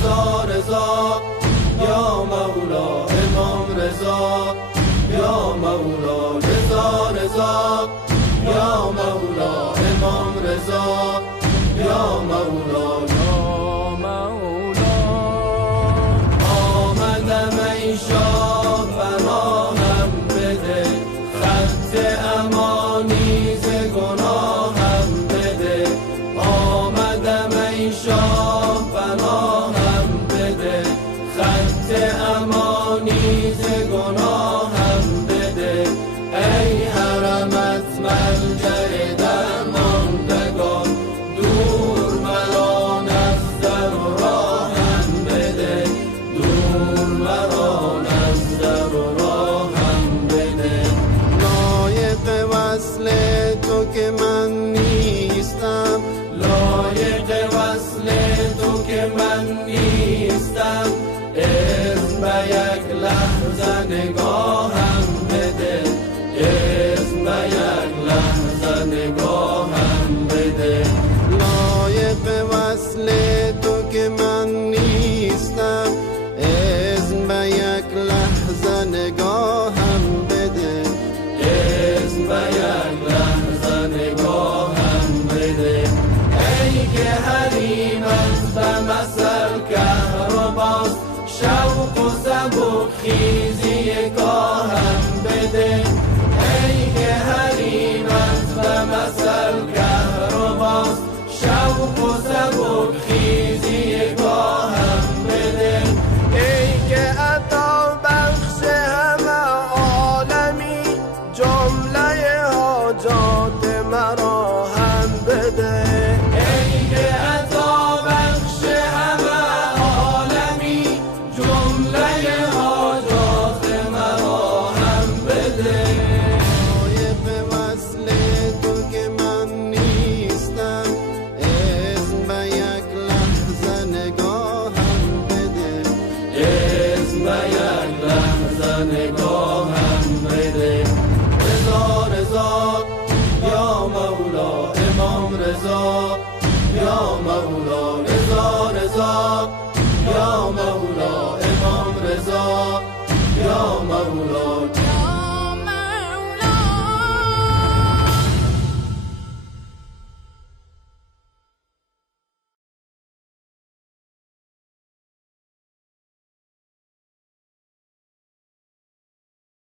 رضا رضا یا مولا امام رضا یا مولا رضا رضا یا مولا امام رضا یا مولا یا مولا آمدم ای شاه پناهم بده خط امانی ز گناهم بده آمدم ای شاه پناهم بده خط امانی ز گناهم بده ای حرمت ملجأ درماندگان دور مرا نظر و راهم بده دور مرا نظر و راهم بده لایق وصل تو که من نیستم لایق وصل تو که من نیستم اسم به یک لحظه نگاهم بده اسم به یک لحظه نگاهم بده لایق وصل تو که من نیستم اسم به یک لحظه نگاهم بده اسم به یک لحظه نگاهم بده ای که حریمت به مثل کهرباست شوق و سبک خیزی گاهم بده ای که حریمت به مثل کهرباست شوق و سبک خیزی گاهم بده ای که عطا بخش همه عالمی جمله حاجات مرا هم بده ای که عطا بخش همه عالمی جمله حاجات مرا هم بده لایق وصل تو که من نیستم اسم به یک لحظه نگاهم بده اسم به یک لحظه نگاهم بده رضا رضا یا مولا امام رضا یا مولا